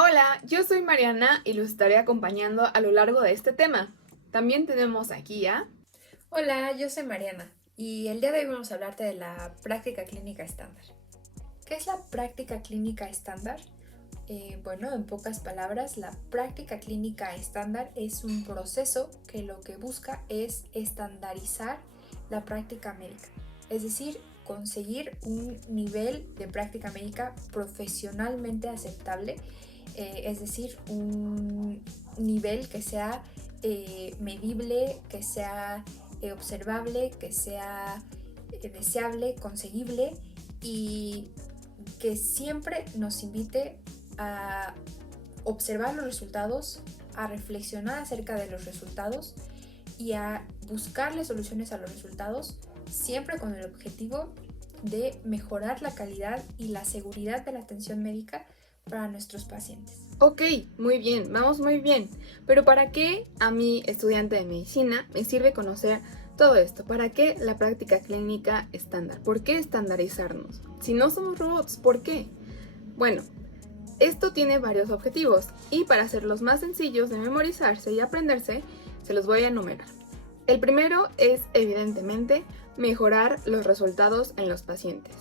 Hola, yo soy Mariana y los estaré acompañando a lo largo de este tema. También tenemos aquí a... Hola, yo soy Mariana y el día de hoy vamos a hablarte de la práctica clínica estándar. ¿Qué es la práctica clínica estándar? Bueno, en pocas palabras, la práctica clínica estándar es un proceso que lo que busca es estandarizar la práctica médica, es decir, conseguir un nivel de práctica médica profesionalmente aceptable, es decir, un nivel que sea medible, que sea observable, que sea deseable, conseguible y que siempre nos invite a observar los resultados, a reflexionar acerca de los resultados y a buscarle soluciones a los resultados, siempre con el objetivo de mejorar la calidad y la seguridad de la atención médica para nuestros pacientes. Ok, muy bien, vamos muy bien. Pero ¿para qué a mí, estudiante de medicina, me sirve conocer todo esto? ¿Para qué la práctica clínica estándar? ¿Por qué estandarizarnos? Si no somos robots, ¿por qué? Bueno, esto tiene varios objetivos y para hacerlos más sencillos de memorizarse y aprenderse, se los voy a enumerar. El primero es, evidentemente, mejorar los resultados en los pacientes,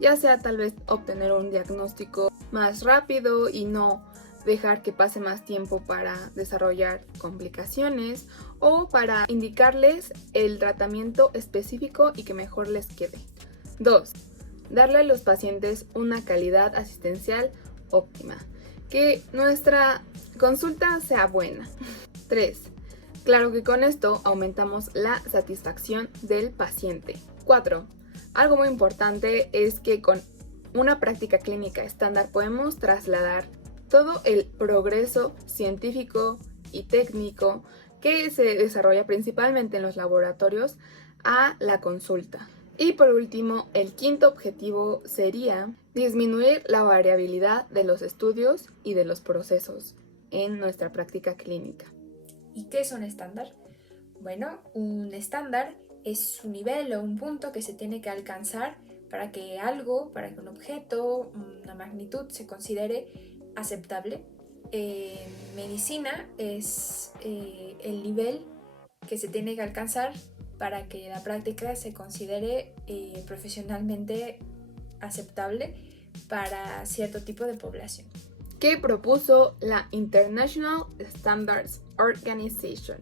ya sea tal vez obtener un diagnóstico más rápido y no dejar que pase más tiempo para desarrollar complicaciones o para indicarles el tratamiento específico y que mejor les quede. 2. Darle a los pacientes una calidad asistencial óptima, que nuestra consulta sea buena. 3. Claro que con esto aumentamos la satisfacción del paciente. 4. Algo muy importante es que con una práctica clínica estándar podemos trasladar todo el progreso científico y técnico que se desarrolla principalmente en los laboratorios a la consulta. Y por último, el quinto objetivo sería disminuir la variabilidad de los estudios y de los procesos en nuestra práctica clínica. ¿Y qué es un estándar? Bueno, un estándar es un nivel o un punto que se tiene que alcanzar para que algo, para que un objeto, una magnitud se considere aceptable. En medicina es el nivel que se tiene que alcanzar para que la práctica se considere profesionalmente aceptable para cierto tipo de población. ¿Qué propuso la International Standards Organization?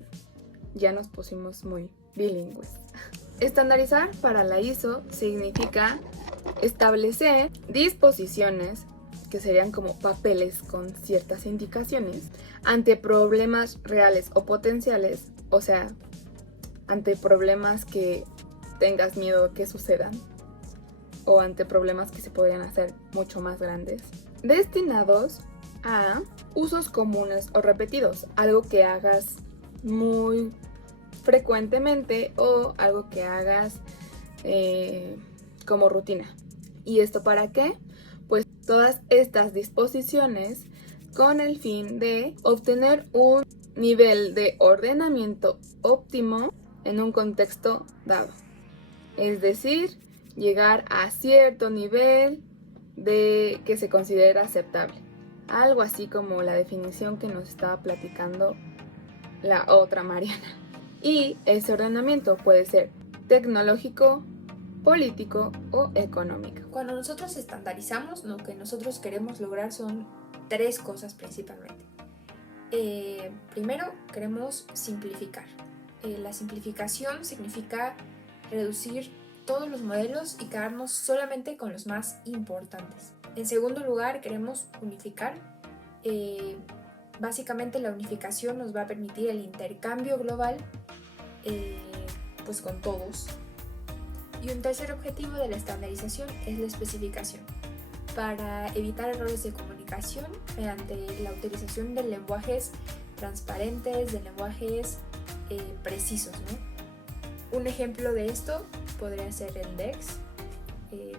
Ya nos pusimos muy bilingües. Estandarizar para la ISO significa establecer disposiciones, que serían como papeles con ciertas indicaciones, ante problemas reales o potenciales, o sea, ante problemas que tengas miedo que sucedan, o ante problemas que se podrían hacer mucho más grandes, destinados a usos comunes o repetidos, algo que hagas muy frecuentemente o algo que hagas como rutina. ¿Y esto para qué? Pues todas estas disposiciones con el fin de obtener un nivel de ordenamiento óptimo en un contexto dado. Es decir, llegar a cierto nivel de que se considera aceptable. Algo así como la definición que nos estaba platicando la otra Mariana. Y ese ordenamiento puede ser tecnológico, político o económico. Cuando nosotros estandarizamos, lo que nosotros queremos lograr son tres cosas principalmente. Primero, queremos simplificar. La simplificación significa reducir todos los modelos y quedarnos solamente con los más importantes. En segundo lugar, queremos unificar. Básicamente la unificación nos va a permitir el intercambio global pues con todos. Y un tercer objetivo de la estandarización es la especificación, para evitar errores de comunicación mediante la utilización de lenguajes transparentes, de lenguajes precisos, ¿no? Un ejemplo de esto podría ser el DEX.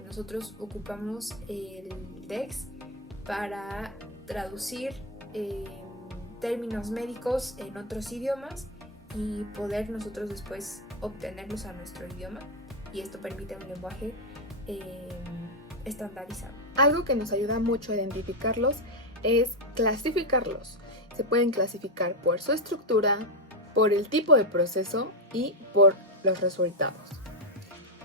Nosotros ocupamos el DEX para traducir términos médicos en otros idiomas y poder nosotros después obtenerlos a nuestro idioma, y esto permite un lenguaje estandarizado. Algo que nos ayuda mucho a identificarlos es clasificarlos. Se pueden clasificar por su estructura, por el tipo de proceso y por los resultados.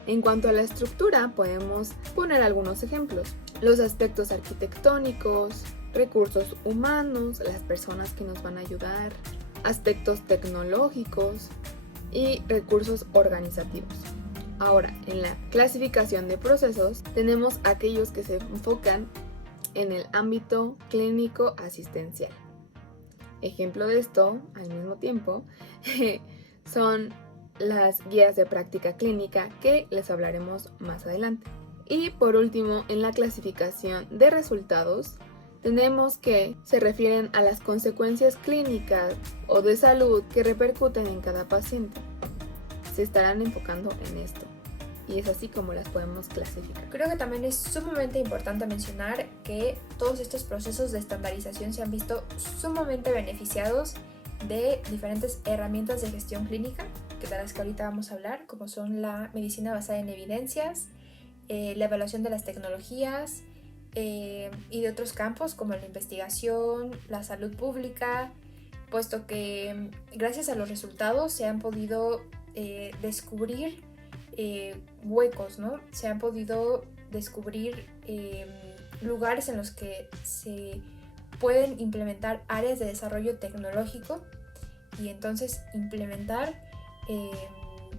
En cuanto a la estructura, podemos poner algunos ejemplos. Los aspectos arquitectónicos, recursos humanos, las personas que nos van a ayudar, aspectos tecnológicos y recursos organizativos. Ahora, en la clasificación de procesos, tenemos aquellos que se enfocan en el ámbito clínico asistencial. Ejemplo de esto, al mismo tiempo, son las guías de práctica clínica que les hablaremos más adelante. Y por último, en la clasificación de resultados, tenemos que se refieren a las consecuencias clínicas o de salud que repercuten en cada paciente. Se estarán enfocando en esto. Y es así como las podemos clasificar. Creo que también es sumamente importante mencionar que todos estos procesos de estandarización se han visto sumamente beneficiados de diferentes herramientas de gestión clínica, que de las que ahorita vamos a hablar, como son la medicina basada en evidencias, la evaluación de las tecnologías y de otros campos como la investigación, la salud pública, puesto que gracias a los resultados se han podido descubrir huecos, ¿no? Se han podido descubrir lugares en los que se pueden implementar áreas de desarrollo tecnológico y entonces implementar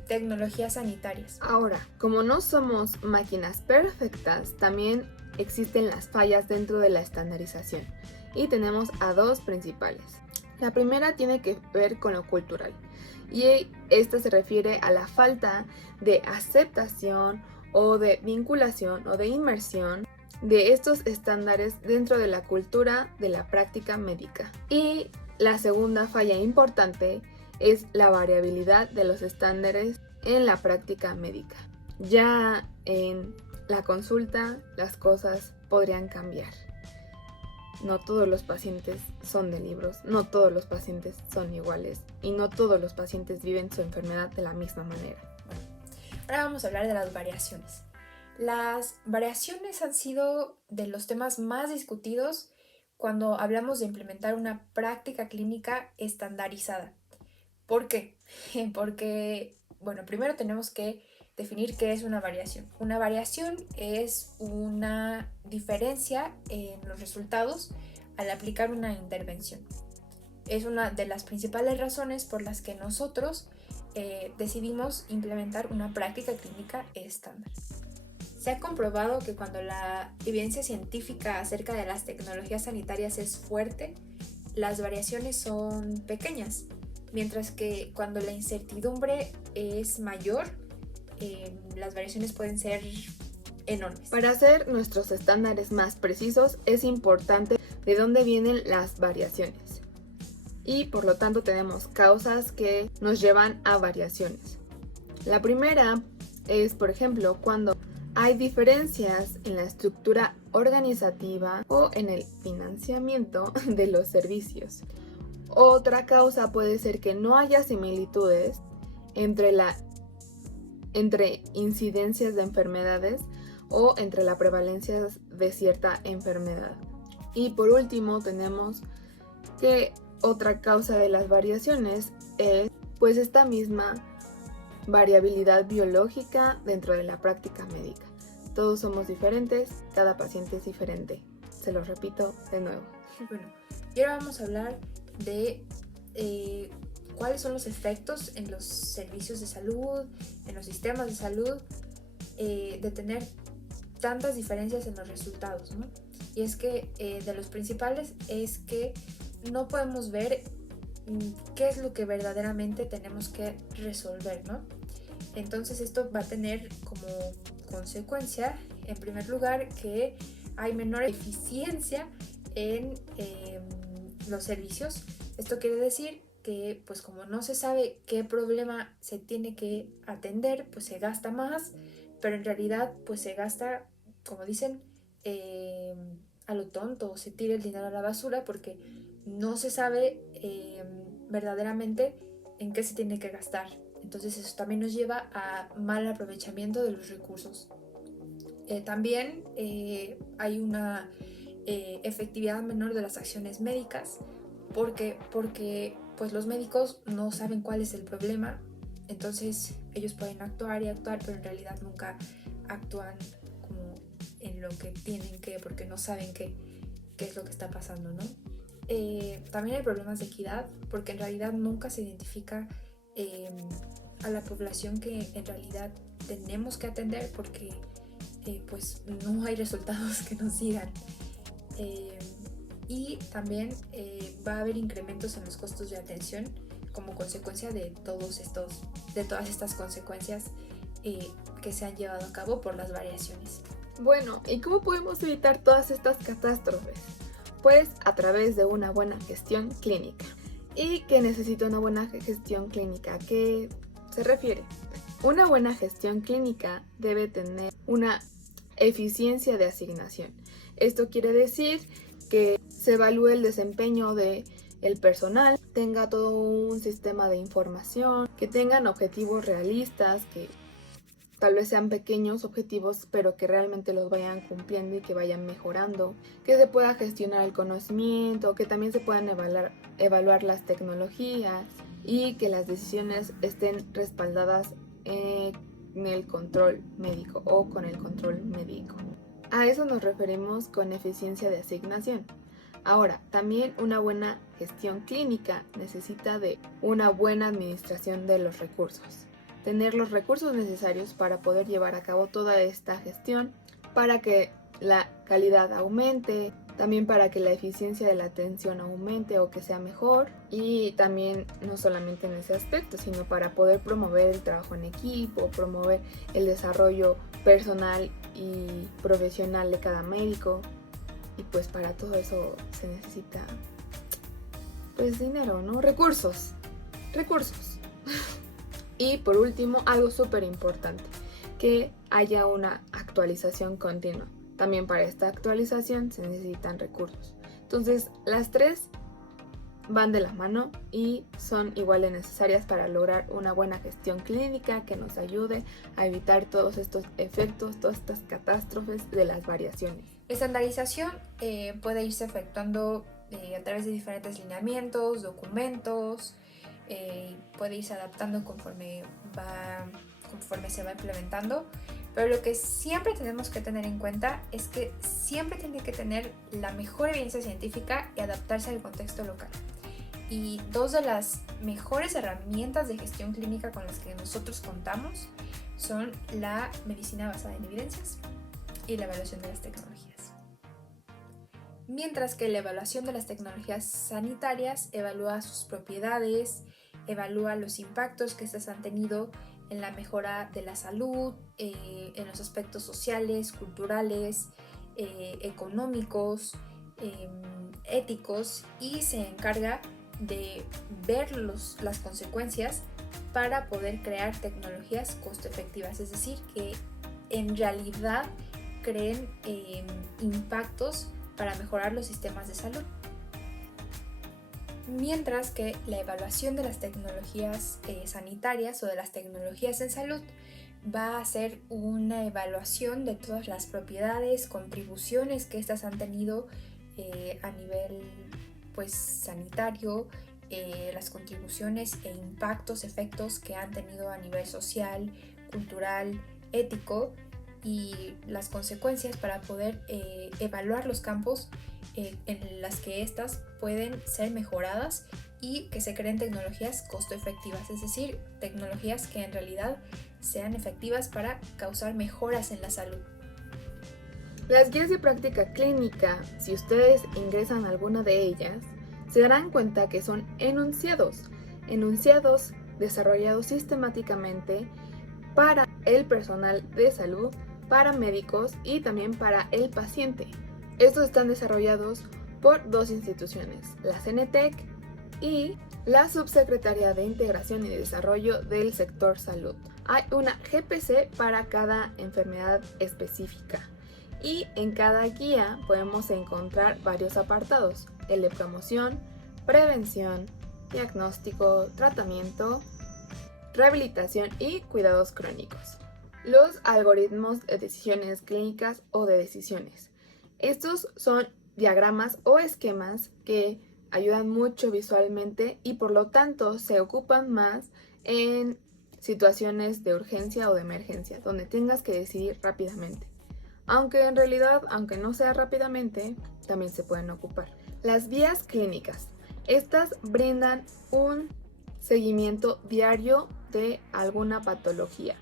tecnologías sanitarias. Ahora, como no somos máquinas perfectas, también existen las fallas dentro de la estandarización y tenemos a dos principales. La primera tiene que ver con lo cultural y esta se refiere a la falta de aceptación o de vinculación o de inmersión de estos estándares dentro de la cultura de la práctica médica. Y la segunda falla importante es la variabilidad de los estándares en la práctica médica. Ya en la consulta las cosas podrían cambiar. No todos los pacientes son de libros, no todos los pacientes son iguales y no todos los pacientes viven su enfermedad de la misma manera. Bueno, ahora vamos a hablar de las variaciones. Las variaciones han sido de los temas más discutidos cuando hablamos de implementar una práctica clínica estandarizada. ¿Por qué? Porque, bueno, primero tenemos que definir qué es una variación. Una variación es una diferencia en los resultados al aplicar una intervención. Es una de las principales razones por las que nosotros decidimos implementar una práctica clínica estándar. Se ha comprobado que cuando la evidencia científica acerca de las tecnologías sanitarias es fuerte, las variaciones son pequeñas, mientras que cuando la incertidumbre es mayor, las variaciones pueden ser enormes. Para hacer nuestros estándares más precisos es importante de dónde vienen las variaciones y por lo tanto tenemos causas que nos llevan a variaciones. La primera es, por ejemplo, cuando hay diferencias en la estructura organizativa o en el financiamiento de los servicios. Otra causa puede ser que no haya similitudes entre incidencias de enfermedades o entre la prevalencia de cierta enfermedad. Y por último tenemos que otra causa de las variaciones es pues esta misma variabilidad biológica dentro de la práctica médica. Todos somos diferentes, cada paciente es diferente. Se lo repito de nuevo. Bueno, y ahora vamos a hablar de cuáles son los efectos en los servicios de salud, en los sistemas de salud, de tener tantas diferencias en los resultados, ¿no? Y es que de los principales es que no podemos ver qué es lo que verdaderamente tenemos que resolver, ¿no? Entonces esto va a tener como consecuencia, en primer lugar, que hay menor eficiencia en los servicios. Esto quiere decir que pues como no se sabe qué problema se tiene que atender, pues se gasta más, pero en realidad pues se gasta, como dicen, a lo tonto, se tira el dinero a la basura porque no se sabe verdaderamente en qué se tiene que gastar. Entonces eso también nos lleva a mal aprovechamiento de los recursos. También hay una efectividad menor de las acciones médicas, porque pues los médicos no saben cuál es el problema, entonces ellos pueden actuar y actuar, pero en realidad nunca actúan como en lo que tienen que, porque no saben qué es lo que está pasando, ¿no? También hay problemas de equidad, porque en realidad nunca se identifica a la población que en realidad tenemos que atender, porque pues no hay resultados que nos sigan. Y también va a haber incrementos en los costos de atención como consecuencia de todas estas consecuencias que se han llevado a cabo por las variaciones. Bueno, ¿y cómo podemos evitar todas estas catástrofes? Pues a través de una buena gestión clínica. ¿Y qué necesita una buena gestión clínica? ¿A qué se refiere? Una buena gestión clínica debe tener una eficiencia de asignación. Esto quiere decir que se evalúe el desempeño del personal, tenga todo un sistema de información, que tengan objetivos realistas, que tal vez sean pequeños objetivos, pero que realmente los vayan cumpliendo y que vayan mejorando, que se pueda gestionar el conocimiento, que también se puedan evaluar las tecnologías y que las decisiones estén respaldadas en el control médico o con el control médico. A eso nos referimos con eficiencia de asignación. Ahora, también una buena gestión clínica necesita de una buena administración de los recursos. Tener los recursos necesarios para poder llevar a cabo toda esta gestión, para que la calidad aumente, también para que la eficiencia de la atención aumente o que sea mejor, y también no solamente en ese aspecto, sino para poder promover el trabajo en equipo, promover el desarrollo personal y profesional de cada médico. Y pues para todo eso se necesita pues dinero, ¿no? Recursos. Y por último, algo súper importante, que haya una actualización continua. También para esta actualización se necesitan recursos. Entonces, las tres van de la mano y son igual de necesarias para lograr una buena gestión clínica que nos ayude a evitar todos estos efectos, todas estas catástrofes de las variaciones. La estandarización puede irse efectuando a través de diferentes lineamientos, documentos, puede irse adaptando conforme se va implementando, pero lo que siempre tenemos que tener en cuenta es que siempre tiene que tener la mejor evidencia científica y adaptarse al contexto local. Y dos de las mejores herramientas de gestión clínica con las que nosotros contamos son la medicina basada en evidencias y la evaluación de las tecnologías. Mientras que la evaluación de las tecnologías sanitarias evalúa sus propiedades, evalúa los impactos que estas han tenido en la mejora de la salud, en los aspectos sociales, culturales, económicos, éticos, y se encarga de ver las consecuencias para poder crear tecnologías costo efectivas, es decir, que en realidad creen impactos para mejorar los sistemas de salud. Mientras que la evaluación de las tecnologías sanitarias o de las tecnologías en salud va a ser una evaluación de todas las propiedades, contribuciones que estas han tenido a nivel pues sanitario, las contribuciones e impactos, efectos que han tenido a nivel social, cultural, ético, y las consecuencias para poder evaluar los campos en las que éstas pueden ser mejoradas y que se creen tecnologías costo efectivas, es decir, tecnologías que en realidad sean efectivas para causar mejoras en la salud. Las guías de práctica clínica, si ustedes ingresan a alguna de ellas, se darán cuenta que son enunciados desarrollados sistemáticamente para el personal de salud, para médicos y también para el paciente. Estos están desarrollados por dos instituciones, la CENETEC y la Subsecretaría de Integración y Desarrollo del Sector Salud. Hay una GPC para cada enfermedad específica y en cada guía podemos encontrar varios apartados: el de promoción, prevención, diagnóstico, tratamiento, rehabilitación y cuidados crónicos. Los algoritmos de decisiones clínicas o de decisiones. Estos son diagramas o esquemas que ayudan mucho visualmente y por lo tanto se ocupan más en situaciones de urgencia o de emergencia, donde tengas que decidir rápidamente. Aunque en realidad, aunque no sea rápidamente, también se pueden ocupar. Las guías clínicas. Estas brindan un seguimiento diario de alguna patología,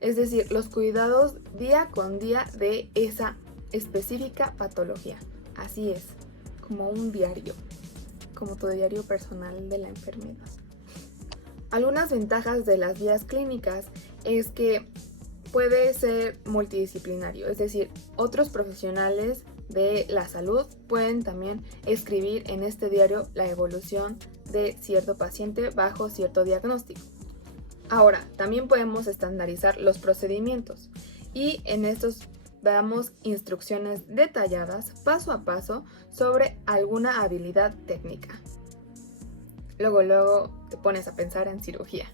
es decir, los cuidados día con día de esa específica patología. Así es, como un diario, como tu diario personal de la enfermedad. Algunas ventajas de las guías clínicas es que puede ser multidisciplinario, es decir, otros profesionales de la salud pueden también escribir en este diario la evolución de cierto paciente bajo cierto diagnóstico. Ahora, también podemos estandarizar los procedimientos y en estos damos instrucciones detalladas paso a paso sobre alguna habilidad técnica. Luego te pones a pensar en cirugía.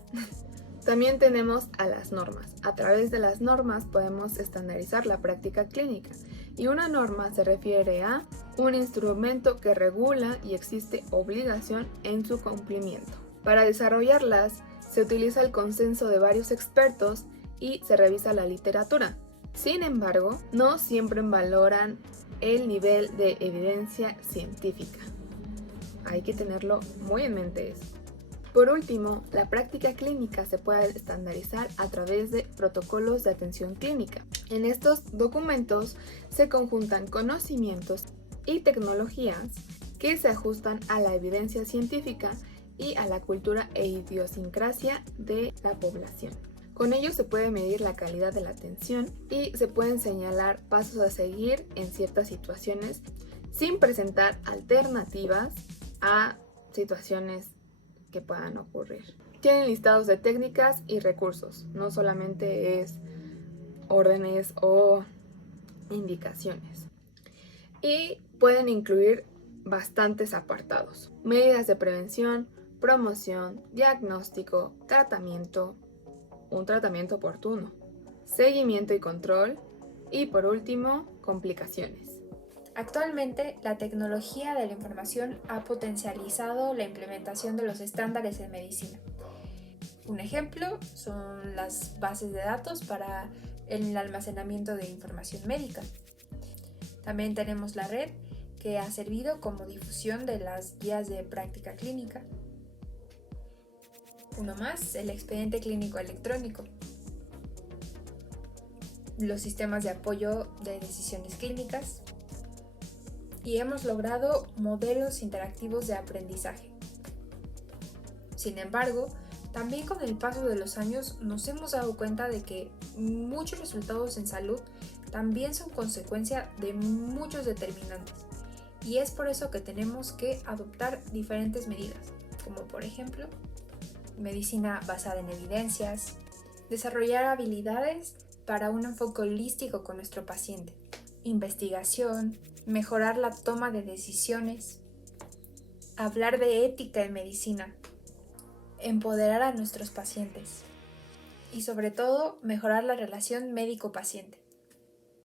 También tenemos a las normas. A través de las normas podemos estandarizar la práctica clínica. Y una norma se refiere a un instrumento que regula y existe obligación en su cumplimiento. Para desarrollarlas se utiliza el consenso de varios expertos y se revisa la literatura. Sin embargo, no siempre valoran el nivel de evidencia científica. Hay que tenerlo muy en mente eso. Por último, la práctica clínica se puede estandarizar a través de protocolos de atención clínica. En estos documentos se conjuntan conocimientos y tecnologías que se ajustan a la evidencia científica y a la cultura e idiosincrasia de la población. Con ello se puede medir la calidad de la atención y se pueden señalar pasos a seguir en ciertas situaciones sin presentar alternativas a situaciones que puedan ocurrir. Tienen listados de técnicas y recursos, no solamente es órdenes o indicaciones. Y pueden incluir bastantes apartados: medidas de prevención, promoción, diagnóstico, tratamiento, un tratamiento oportuno, seguimiento y control y por último, complicaciones. Actualmente, la tecnología de la información ha potencializado la implementación de los estándares en medicina. Un ejemplo son las bases de datos para el almacenamiento de información médica. También tenemos la red, que ha servido como difusión de las guías de práctica clínica. Uno más, el expediente clínico electrónico. Los sistemas de apoyo de decisiones clínicas. Y hemos logrado modelos interactivos de aprendizaje. Sin embargo, también con el paso de los años nos hemos dado cuenta de que muchos resultados en salud también son consecuencia de muchos determinantes. Y es por eso que tenemos que adoptar diferentes medidas, como por ejemplo, medicina basada en evidencias, desarrollar habilidades para un enfoque holístico con nuestro paciente, investigación, mejorar la toma de decisiones, hablar de ética en medicina, empoderar a nuestros pacientes y sobre todo mejorar la relación médico-paciente.